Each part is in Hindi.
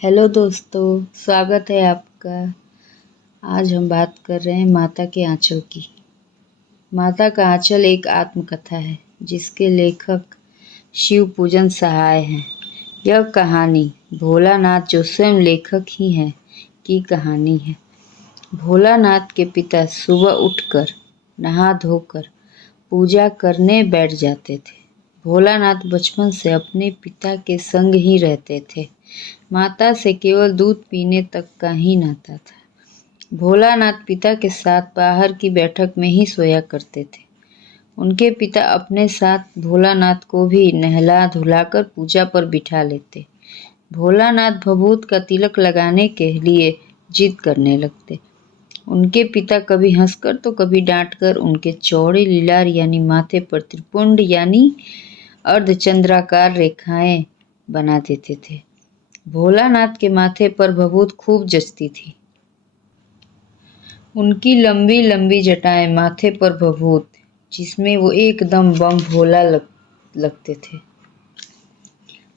हेलो दोस्तों, स्वागत है आपका। आज हम बात कर रहे हैं माता के आंचल की। माता का आंचल एक आत्मकथा है जिसके लेखक शिव पूजन सहाय हैं। यह कहानी भोलानाथ, जो स्वयं लेखक ही हैं, की कहानी है। भोलानाथ के पिता सुबह उठकर नहा धोकर पूजा करने बैठ जाते थे। भोलानाथ बचपन से अपने पिता के संग ही रहते थे। माता से केवल दूध पीने तक का ही नाता था। भोलानाथ पिता के साथ बाहर की बैठक में ही सोया करते थे। उनके पिता अपने साथ भोलानाथ को भी नहला धुलाकर पूजा पर बिठा लेते। भोलानाथ भभूत का तिलक लगाने के लिए जिद करने लगते। उनके पिता कभी हंसकर तो कभी डांटकर उनके चौड़े लीलार यानी माथे पर त्रिपुंड यानी अर्धचंद्राकार रेखाएं बना देते थे। भोलानाथ के माथे पर भभूत खूब जचती थी। उनकी लंबी लंबी जटाएं माथे पर भभूत, जिसमें वो एकदम बम भोला लगते थे।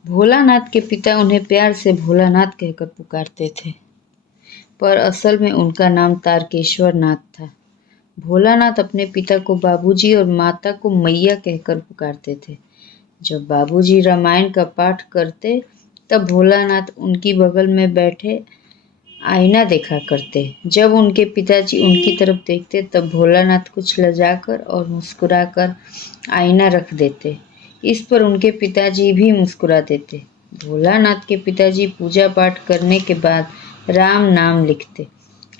भोलानाथ के पिता उन्हें प्यार से भोलानाथ कहकर पुकारते थे, पर असल में उनका नाम तारकेश्वर नाथ था। भोलानाथ अपने पिता को बाबूजी और माता को मैया कहकर पुकारते थे। जब बाबूजी रामायण का पाठ करते तब भोलानाथ उनकी बगल में बैठे आईना देखा करते। जब उनके पिताजी उनकी तरफ देखते तब भोलानाथ कुछ लजाकर और मुस्कुराकर आईना रख देते। इस पर उनके पिताजी भी मुस्कुरा देते। भोलानाथ के पिताजी पूजा पाठ करने के बाद राम नाम लिखते।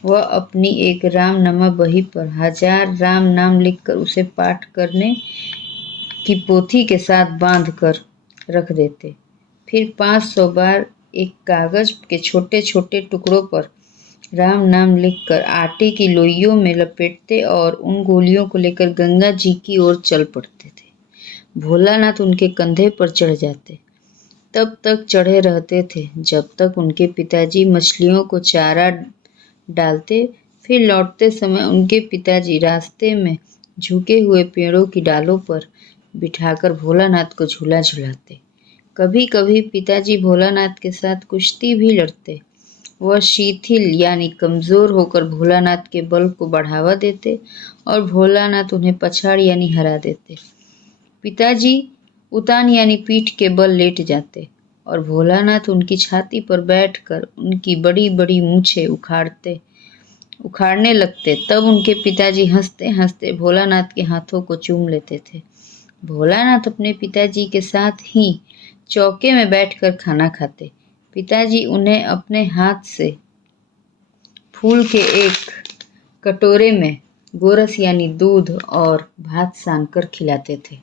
वह अपनी एक राम नामा बही पर 1000 राम नाम लिखकर उसे पाठ करने की पोथी के साथ बांध कर रख देते। फिर 500 बार एक कागज के छोटे छोटे टुकड़ों पर राम नाम लिखकर आटे की लोइयों में लपेटते और उन गोलियों को लेकर गंगा जी की ओर चल पड़ते थे। भोलानाथ उनके कंधे पर चढ़ जाते। तब तक चढ़े रहते थे जब तक उनके पिताजी मछलियों को चारा डालते। फिर लौटते समय उनके पिताजी रास्ते में झुके हुए पेड़ों की डालों पर बिठाकर भोलानाथ को झूला झुलाते। कभी कभी पिताजी भोलानाथ के साथ कुश्ती भी लड़ते। वह शिथिल यानी कमजोर होकर भोलानाथ के बल को बढ़ावा देते और भोलानाथ उन्हें पछाड़ यानी हरा देते। पिताजी उतान यानी पीठ के बल लेट जाते और भोलानाथ उनकी छाती पर बैठकर उनकी बड़ी बड़ी मूछें उखाड़ने लगते। तब उनके पिताजी हंसते हंसते भोलानाथ के हाथों को चूम लेते थे। भोलानाथ अपने पिताजी के साथ ही चौके में बैठकर खाना खाते। पिताजी उन्हें अपने हाथ से फूल के एक कटोरे में गोरस यानी दूध और भात सानकर खिलाते थे।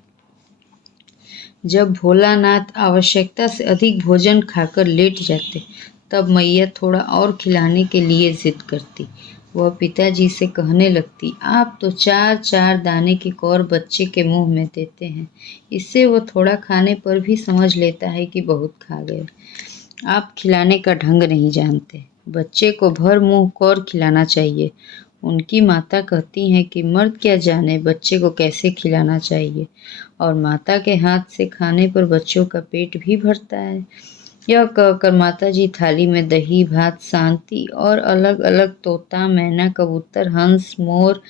जब भोलानाथ आवश्यकता से अधिक भोजन खाकर लेट जाते तब मैया थोड़ा और खिलाने के लिए जिद करती। वह पिताजी से कहने लगती, आप तो 4-4 दाने के कौर बच्चे के मुंह में देते हैं। इससे वो थोड़ा खाने पर भी समझ लेता है कि बहुत खा गए। आप खिलाने का ढंग नहीं जानते। बच्चे को भर मुंह कौर खिलाना चाहिए। उनकी माता कहती हैं कि मर्द क्या जाने बच्चे को कैसे खिलाना चाहिए, और माता के हाथ से खाने पर बच्चों का पेट भी भरता है। यह कहकर माताजी थाली में दही भात शांति और अलग अलग तोता मैना कबूतर हंस मोर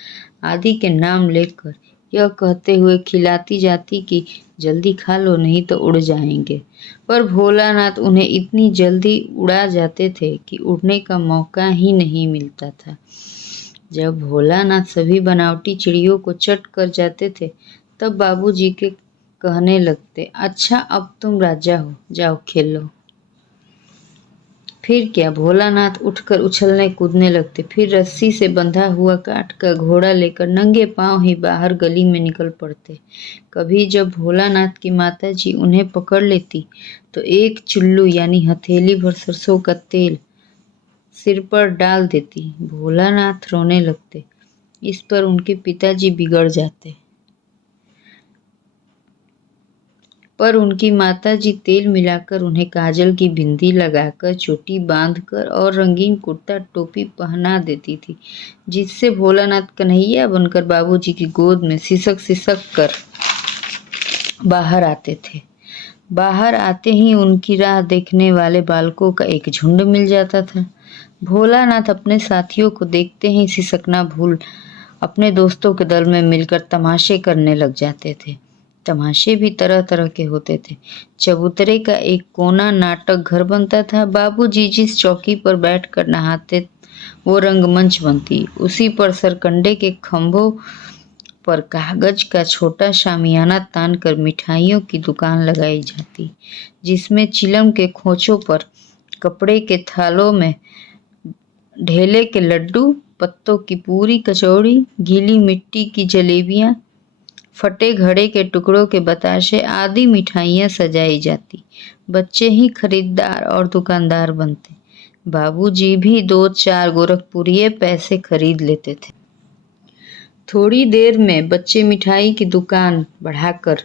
आदि के नाम लेकर यह कहते हुए खिलाती जाती कि जल्दी खा लो नहीं तो उड़ जाएंगे। पर भोलानाथ उन्हें इतनी जल्दी उड़ा जाते थे कि उड़ने का मौका ही नहीं मिलता था। जब भोलानाथ सभी बनावटी चिड़ियों को चट कर जाते थे तब बाबूजी के कहने लगते, अच्छा अब तुम राजा हो, जाओ खेलो। फिर क्या, भोलानाथ उठकर उछलने कूदने लगते। फिर रस्सी से बंधा हुआ काठ का घोड़ा लेकर नंगे पांव ही बाहर गली में निकल पड़ते। कभी जब भोलानाथ की माताजी उन्हें पकड़ लेती तो एक चुल्लू यानी हथेली भर सरसों का तेल सिर पर डाल देती। भोलानाथ रोने लगते। इस पर उनके पिताजी बिगड़ जाते, पर उनकी माताजी तेल मिलाकर उन्हें काजल की बिंदी लगाकर चोटी बांधकर और रंगीन कुर्ता टोपी पहना देती थी, जिससे भोलानाथ कन्हैया बनकर बाबूजी की गोद में सिसक सिसक कर बाहर आते थे। बाहर आते ही उनकी राह देखने वाले बालकों का एक झुंड मिल जाता था। भोलानाथ अपने साथियों को देखते ही सिसकना भूल अपने दोस्तों के दल में मिलकर तमाशे करने लग जाते थे। तमाशे भी तरह तरह के होते थे। चबूतरे का एक कोना नाटक घर बनता था। बाबूजी जिस चौकी पर बैठकर नहाते वो रंगमंच बनती। उसी पर सरकंडे के खंभों पर कागज का छोटा शामियाना तान कर मिठाइयों की दुकान लगाई जाती, जिसमें चिलम के खोंचों पर कपड़े के थालों में ढेले के लड्डू, पत्तों की पूरी कचौड़ी, गीली मिट्टी की जलेबियां, फटे घड़े के टुकड़ों के बताशे आदि मिठाइयां सजाई जाती। बच्चे ही खरीदार और दुकानदार बनते। बाबूजी भी 2-4 गोरखपुरिये पैसे खरीद लेते थे। थोड़ी देर में बच्चे मिठाई की दुकान बढ़ाकर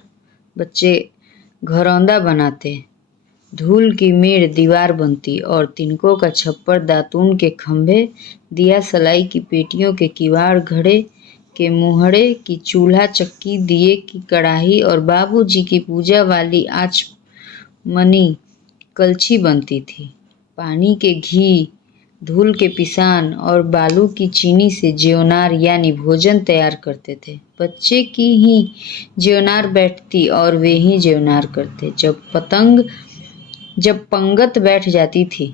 बच्चे घरौंदा बनाते। धूल की मेड़ दीवार बनती और तिनकों का छप्पर, दातून के खंभे, दिया सलाई की पेटियों के किवाड़, घड़े के मुहड़े की चूल्हा चक्की, दिए की कढ़ाई और बाबूजी की पूजा वाली आचमनी कलछी बनती थी। पानी के घी, धूल के पिसान और बालू की चीनी से ज्योनार यानी भोजन तैयार करते थे। बच्चे की ही ज्योनार बैठती और वे ही ज्योनार करते। जब पंगत बैठ जाती थी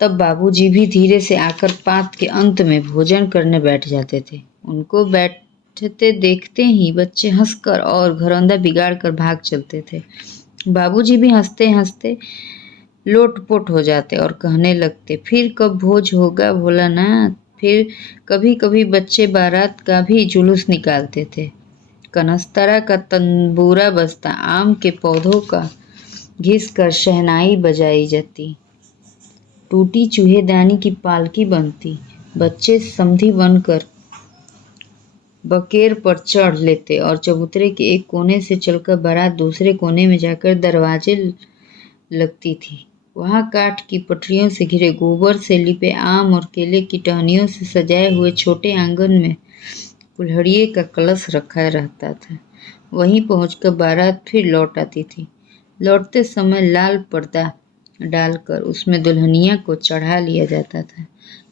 तब बाबूजी भी धीरे से आकर पात के अंत में भोजन करने बैठ जाते थे। उनको बैठते देखते ही बच्चे हंसकर और घरौंदा बिगाड़ कर भाग चलते थे। बाबूजी भी हंसते हंसते लोटपोट हो जाते और कहने लगते, फिर कब भोज होगा भोलानाथ। फिर कभी कभी बच्चे बारात का भी जुलूस निकालते थे। कनस्तरा का तंबूरा बजता, आम के पौधों का घिस कर शहनाई बजाई जाती, टूटी चूहेदानी की पालकी बनती। बच्चे समधी बनकर बकेर पर चढ़ लेते और चबूतरे के एक कोने से चलकर बारात दूसरे कोने में जाकर दरवाजे लगती थी। वहां काठ की पटरियों से घिरे, गोबर से लिपे, आम और केले की टहनियों से सजाए हुए छोटे आंगन में कुल्हड़िए का कलश रखा रहता था। वहीं पहुंचकर बारात फिर लौट आती थी। लौटते समय लाल पर्दा डालकर उसमें दुल्हनिया को चढ़ा लिया जाता था।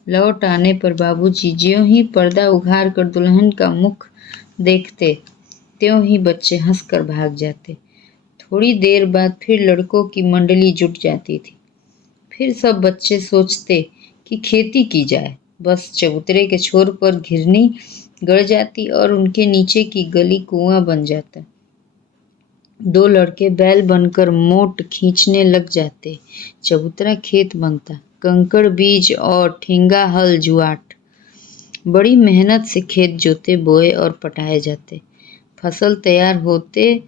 लौट आने पर बाबूजी ज्यों ही पर्दा उघार कर दुल्हन का मुख देखते, त्यों ही बच्चे हंसकर भाग जाते। थोड़ी देर बाद फिर लड़कों की मंडली जुट जाती थी। फिर सब बच्चे सोचते कि खेती की जाए। बस चबूतरे के छोर पर घिरनी गड़ जाती और उनके नीचे की गली कुआं बन जाता। 2 लड़के बैल बनकर मोट खींचने लग जाते। चबूतरा खेत बनता। कंकड़, बीज और ठेंगा, हल, जुआट। बड़ी मेहनत से खेत जोते, बोए और पटाए जाते। फसल तैयार होते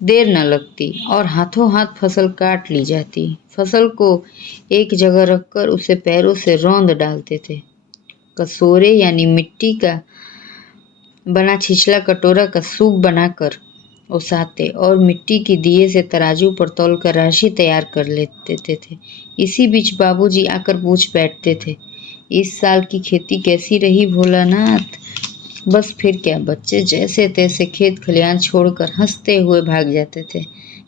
देर न लगती और हाथों हाथ फसल काट ली जाती। फसल को एक जगह रखकर उसे पैरों से रौंद डालते थे। कसोरे यानी मिट्टी का बना छिछला कटोरा का सूप बनाकर ओसाते और मिट्टी की दिए से तराजू पर तौलकर राशि तैयार कर लेते थे। इसी बीच बाबूजी आकर पूछ बैठते थे, इस साल की खेती कैसी रही भोलानाथ। बस फिर क्या, बच्चे जैसे तैसे खेत खलियान छोड़कर हंसते हुए भाग जाते थे।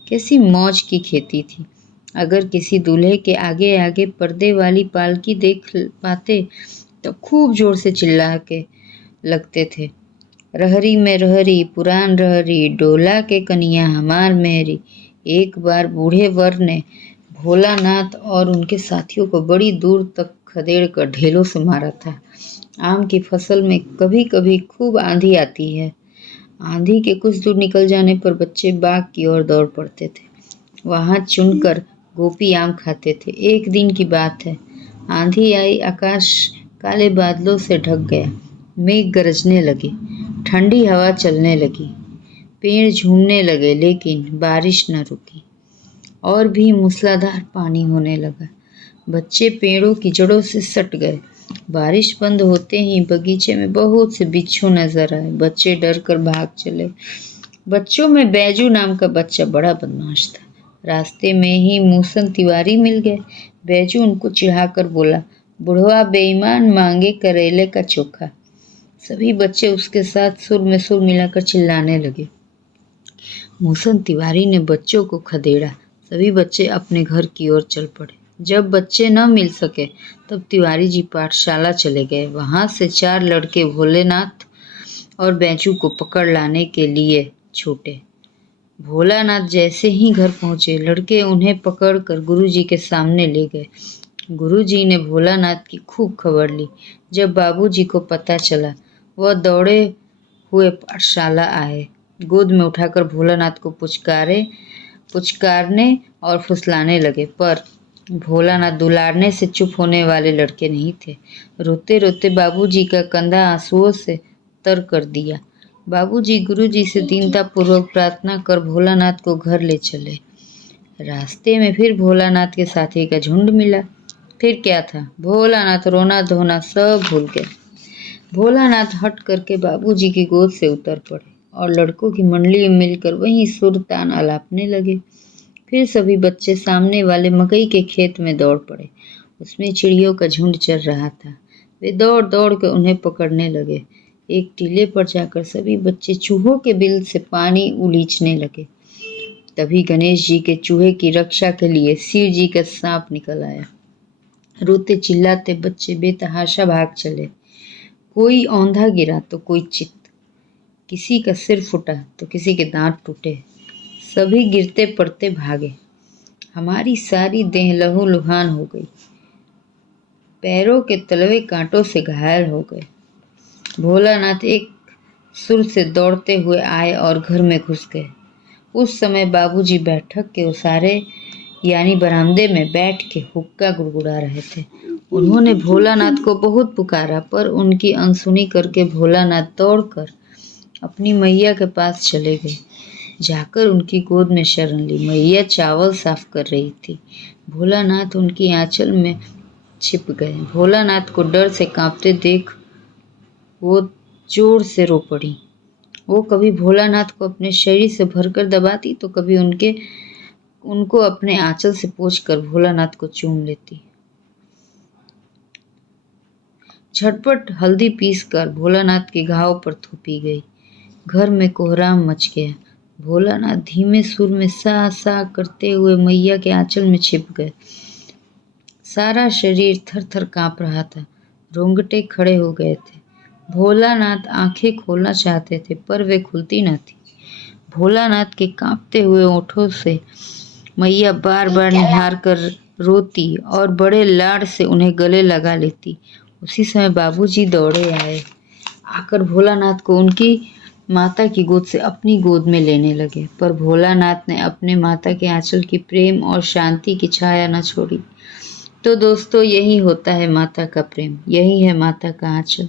कैसी मौज की खेती थी। अगर किसी दूल्हे के आगे आगे पर्दे वाली पालकी देख पाते तो खूब जोर से चिल्ला के लगते थे, रहरी में रहरी पुरान रहरी, डोला के कनिया हमार मेहरी। एक बार बूढ़े वर ने भोलानाथ और उनके साथियों को बड़ी दूर तक खदेड़ कर ढेलों से मारा था। आम की फसल में कभी कभी खूब आंधी आती है। आंधी के कुछ दूर निकल जाने पर बच्चे बाग की ओर दौड़ पड़ते थे। वहां चुनकर गोपी आम खाते थे। एक दिन की बात है, आंधी आई, आकाश काले बादलों से ढक गया, मेघ गरजने लगे, ठंडी हवा चलने लगी, पेड़ झूमने लगे, लेकिन बारिश न रुकी और भी मूसलाधार पानी होने लगा। बच्चे पेड़ों की जड़ों से सट गए। बारिश बंद होते ही बगीचे में बहुत से बिच्छू नजर आए। बच्चे डर कर भाग चले। बच्चों में बैजू नाम का बच्चा बड़ा बदमाश था। रास्ते में ही मूसन तिवारी मिल गए। बैजू उनको चिढ़ाकर बोला, बुढ़वा बेईमान, मांगे करेले का चोखा। सभी बच्चे उसके साथ सुर में सुर मिलाकर चिल्लाने लगे। मूसन तिवारी ने बच्चों को खदेड़ा। सभी बच्चे अपने घर की ओर चल पड़े। जब बच्चे न मिल सके तब तिवारी जी पाठशाला चले गए। वहां से 4 लड़के भोलेनाथ और बैंचू को पकड़ लाने के लिए छूटे। भोलानाथ जैसे ही घर पहुंचे, लड़के उन्हें पकड़कर गुरुजी के सामने ले गए। गुरुजी ने भोलानाथ की खूब खबर ली। जब बाबूजी को पता चला, वह दौड़े हुए पाठशाला आए। गोद में उठाकर भोलानाथ को पुचकारने और फुसलाने लगे, पर भोलानाथ दुलारने से चुप होने वाले लड़के नहीं थे। रोते रोते बाबूजी का कंधा आंसुओं से तर कर दिया। बाबूजी गुरुजी से दीनतापूर्वक प्रार्थना कर भोलानाथ को घर ले चले। रास्ते में फिर भोलानाथ के साथी का झुंड मिला। फिर क्या था, भोलानाथ रोना धोना सब भूल गए। भोलानाथ हट करके बाबूजी की गोद से उतर पड़े और लड़कों की मंडली में मिलकर वहीं सुर तान आलापने लगे। फिर सभी बच्चे सामने वाले मकई के खेत में दौड़ पड़े। उसमें चिड़ियों का झुंड चल रहा था। वे दौड़ दौड़ कर उन्हें पकड़ने लगे। एक टीले पर जाकर सभी बच्चे चूहों के बिल से पानी उलीचने लगे। तभी गणेश जी के चूहे की रक्षा के लिए शिव जी का सांप निकल आया। रोते चिल्लाते बच्चे बेतहाशा भाग चले। कोई औंधा गिरा तो कोई चित, किसी का सिर फूटा तो किसी के दांत टूटे। सभी गिरते पड़ते भागे। हमारी सारी देह लहूलुहान हो गई। पैरों के तलवे कांटों से घायल हो गए। भोलानाथ एक सुर से दौड़ते हुए आए और घर में घुस गए। उस समय बाबूजी बैठक के उसारे यानी बरामदे में बैठ के हुक्का गुड़गुड़ा रहे थे। उन्होंने भोलानाथ को बहुत पुकारा, पर उनकी अनसुनी करके भोलानाथ दौड़कर अपनी मैया के पास चले गए। जाकर उनकी गोद में शरण ली। मैया चावल साफ कर रही थी। भोलानाथ उनकी आंचल में छिप गए। भोलानाथ को डर से कांपते देख वो जोर से रो पड़ी। वो कभी भोलानाथ को अपने शरीर से भरकर दबाती तो कभी उनको अपने आंचल से पोंछकर भोलानाथ को चूम लेती। झटपट हल्दी पीसकर भोलानाथ के घाव पर थोपी गई। घर में कोहराम मच गया। भोलानाथ धीमे सुर में सा सा करते हुए मैया के आंचल में छिप गए। सारा शरीर थर थर कांप रहा था। रोंगटे खड़े हो गए थे। भोलानाथ आंखें खोलना चाहते थे, पर वे खुलती न थी। भोलानाथ के कांपते हुए ओठों से मैया बार बार निहार कर रोती और बड़े लाड से उन्हें गले लगा लेती। उसी समय बाबूजी दौड़े आए। आकर भोलानाथ को उनकी माता की गोद से अपनी गोद में लेने लगे, पर भोलानाथ ने अपने माता के आंचल की प्रेम और शांति की छाया न छोड़ी। तो दोस्तों, यही होता है माता का प्रेम, यही है माता का आंचल।